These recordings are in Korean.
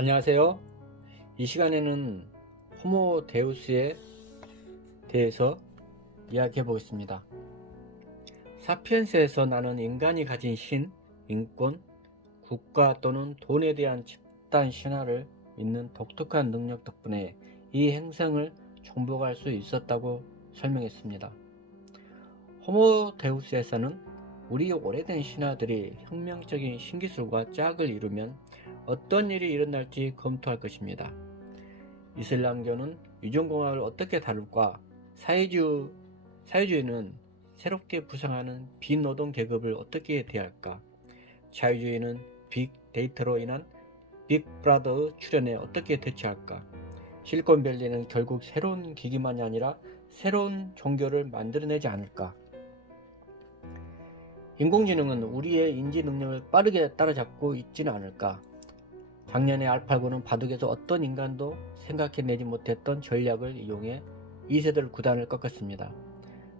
안녕하세요. 이 시간에는 호모 데우스에 대해서 이야기해 보겠습니다. 사피엔스에서 나는 인간이 가진 신, 인권, 국가 또는 돈에 대한 집단 신화를 믿는 독특한 능력 덕분에 이 행성을 정복할 수 있었다고 설명했습니다. 호모 데우스에서는 우리 오래된 신화들이 혁명적인 신기술과 짝을 이루면 어떤 일이 일어날지 검토할 것입니다. 이슬람교는 유전공학을 어떻게 다룰까? 사회주의는 새롭게 부상하는 비노동 계급을 어떻게 대할까? 자유주의는 빅데이터로 인한 빅브라더 출현에 어떻게 대처할까? 실리콘밸리는 결국 새로운 기기만이 아니라 새로운 종교를 만들어내지 않을까? 인공지능은 우리의 인지 능력을 빠르게 따라잡고 있지는 않을까? 작년에 알파고는 바둑에서 어떤 인간도 생각해내지 못했던 전략을 이용해 2세들 구단을 꺾었습니다.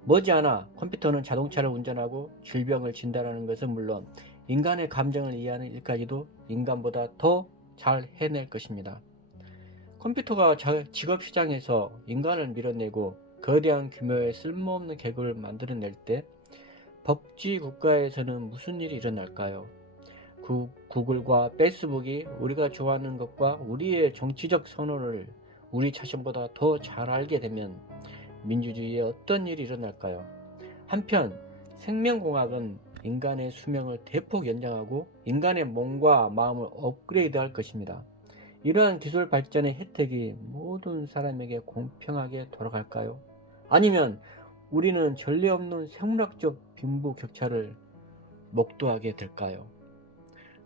머지않아 컴퓨터는 자동차를 운전하고 질병을 진단하는 것은 물론 인간의 감정을 이해하는 일까지도 인간보다 더 잘 해낼 것입니다. 컴퓨터가 직업시장에서 인간을 밀어내고 거대한 규모의 쓸모없는 계급을 만들어낼 때 법치 국가에서는 무슨 일이 일어날까요? 구글과 페이스북이 우리가 좋아하는 것과 우리의 정치적 선호를 우리 자신보다 더 잘 알게 되면 민주주의에 어떤 일이 일어날까요? 한편 생명공학은 인간의 수명을 대폭 연장하고 인간의 몸과 마음을 업그레이드할 것입니다. 이러한 기술 발전의 혜택이 모든 사람에게 공평하게 돌아갈까요? 아니면 우리는 전례 없는 생물학적 빈부격차를 목도하게 될까요?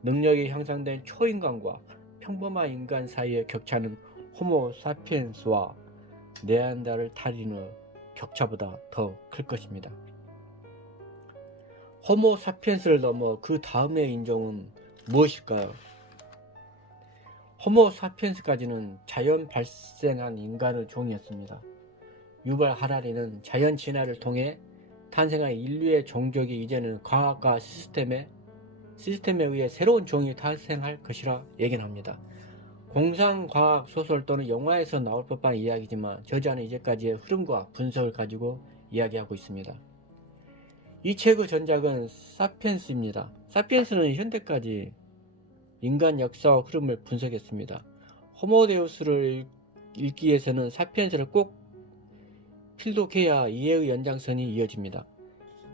능력이 향상된 초인간과 평범한 인간 사이의 격차는 호모 사피엔스와 네안데르탈인의 격차보다 더 클 것입니다. 호모 사피엔스를 넘어 그 다음의 인종은 무엇일까요? 호모 사피엔스까지는 자연 발생한 인간의 종이었습니다. 유발 하라리는 자연 진화를 통해 탄생한 인류의 종족이 이제는 과학과 시스템에 의해 새로운 종이 탄생할 것이라 예견합니다. 공상과학 소설 또는 영화에서 나올 법한 이야기지만 저자는 이제까지의 흐름과 분석을 가지고 이야기하고 있습니다. 이 책의 전작은 사피엔스입니다. 사피엔스는 현대까지 인간 역사와 흐름을 분석했습니다. 호모데우스를 읽기 위해서는 사피엔스를 꼭 필독해야 이해의 연장선이 이어집니다.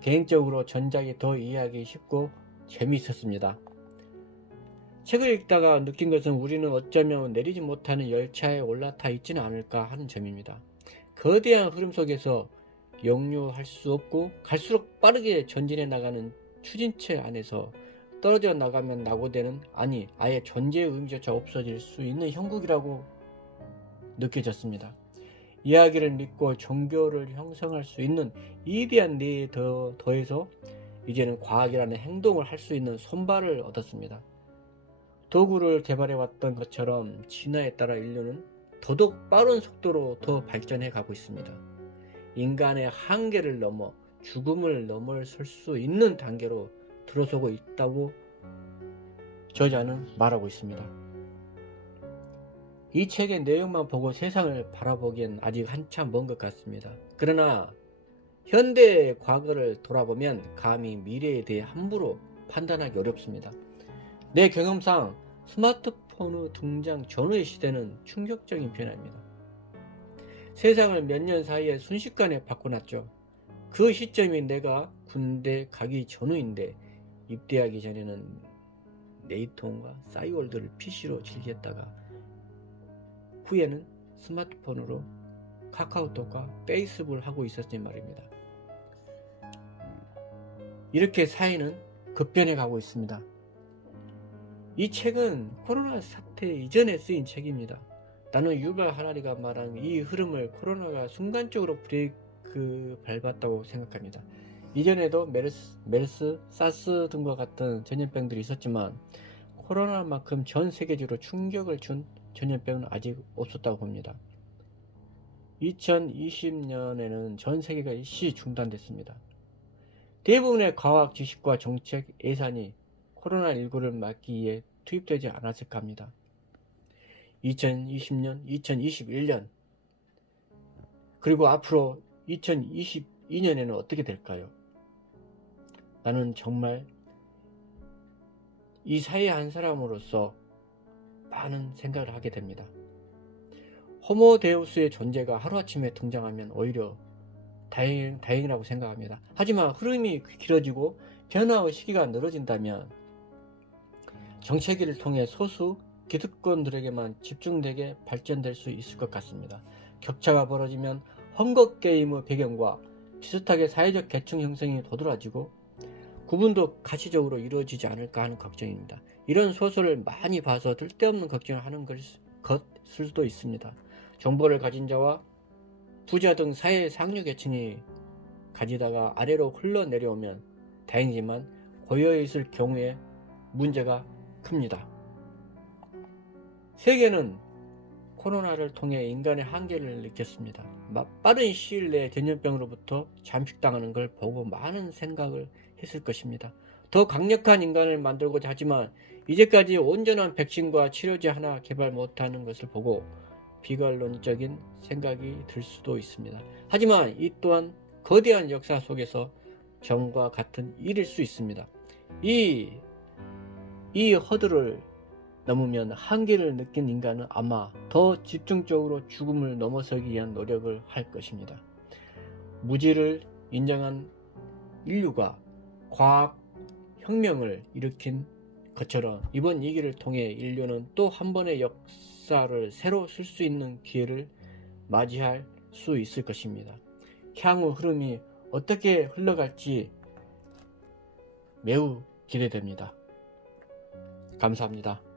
개인적으로 전작이 더 이해하기 쉽고 재미있었습니다. 책을 읽다가 느낀 것은 우리는 어쩌면 내리지 못하는 열차에 올라타 있지는 않을까 하는 점입니다. 거대한 흐름 속에서 역류할 수 없고 갈수록 빠르게 전진해 나가는 추진체 안에서 떨어져 나가면 낙오되는, 아니 아예 존재의 의미조차 없어질 수 있는 형국이라고 느껴졌습니다. 이야기를 믿고 종교를 형성할 수 있는 위대한 내에 더해서 이제는 과학이라는 행동을 할 수 있는 손발을 얻었습니다. 도구를 개발해왔던 것처럼 진화에 따라 인류는 더더욱 빠른 속도로 더 발전해 가고 있습니다. 인간의 한계를 넘어 죽음을 넘어설 수 있는 단계로 들어서고 있다고 저자는 말하고 있습니다. 이 책의 내용만 보고 세상을 바라보기엔 아직 한참 먼 것 같습니다. 그러나 현대의 과거를 돌아보면 감히 미래에 대해 함부로 판단하기 어렵습니다. 내 경험상 스마트폰의 등장 전후의 시대는 충격적인 변화입니다. 세상을 몇 년 사이에 순식간에 바꿔놨죠. 그 시점이 내가 군대 가기 전후인데 입대하기 전에는 네이트홈과 싸이월드를 PC로 즐겼다가 후에는 스마트폰으로 카카오톡과 페이스북을 하고 있었지 말입니다. 이렇게 사회는 급변해 가고 있습니다. 이 책은 코로나 사태 이전에 쓰인 책입니다. 나는 유발 하라리가 말한 이 흐름을 코로나가 순간적으로 브레이크 밟았다고 생각합니다. 이전에도 메르스, 사스 등과 같은 전염병들이 있었지만 코로나만큼 전 세계적으로 충격을 준 전염병은 아직 없었다고 봅니다. 2020년에는 전 세계가 일시 중단됐습니다. 대부분의 과학 지식과 정책 예산이 코로나19를 막기 위해 투입되지 않았을까 합니다. 2020년, 2021년, 그리고 앞으로 2022년에는 어떻게 될까요? 나는 정말 이 사회의 한 사람으로서 많은 생각을 하게 됩니다. 호모데우스의 존재가 하루아침에 등장하면 오히려 다행이라고 생각합니다. 하지만 흐름이 길어지고 변화의 시기가 늘어진다면 정체기를 통해 소수 기득권들에게만 집중되게 발전될 수 있을 것 같습니다. 격차가 벌어지면 헝거게임의 배경과 비슷하게 사회적 계층 형성이 도드라지고 구분도 가시적으로 이루어지지 않을까 하는 걱정입니다. 이런 소설을 많이 봐서 쓸데없는 걱정을 하는 것 수도 있습니다. 정보를 가진 자와 부자 등 사회 상류 계층이 가지다가 아래로 흘러내려오면 다행이지만 고여 있을 경우에 문제가 큽니다. 세계는 코로나를 통해 인간의 한계를 느꼈습니다. 빠른 시일 내에 전염병으로부터 잠식당하는 걸 보고 많은 생각을 했을 것입니다. 더 강력한 인간을 만들고자 하지만 이제까지 온전한 백신과 치료제 하나 개발 못하는 것을 보고 비관론적인 생각이 들 수도 있습니다. 하지만 이 또한 거대한 역사 속에서 전과 같은 일일 수 있습니다. 이 허들을 넘으면 한계를 느낀 인간은 아마 더 집중적으로 죽음을 넘어서기 위한 노력을 할 것입니다. 무지를 인정한 인류가 과학 혁명을 일으킨 것처럼 이번 위기를 통해 인류는 또 한 번의 역사를 새로 쓸 수 있는 기회를 맞이할 수 있을 것입니다. 향후 흐름이 어떻게 흘러갈지 매우 기대됩니다. 감사합니다.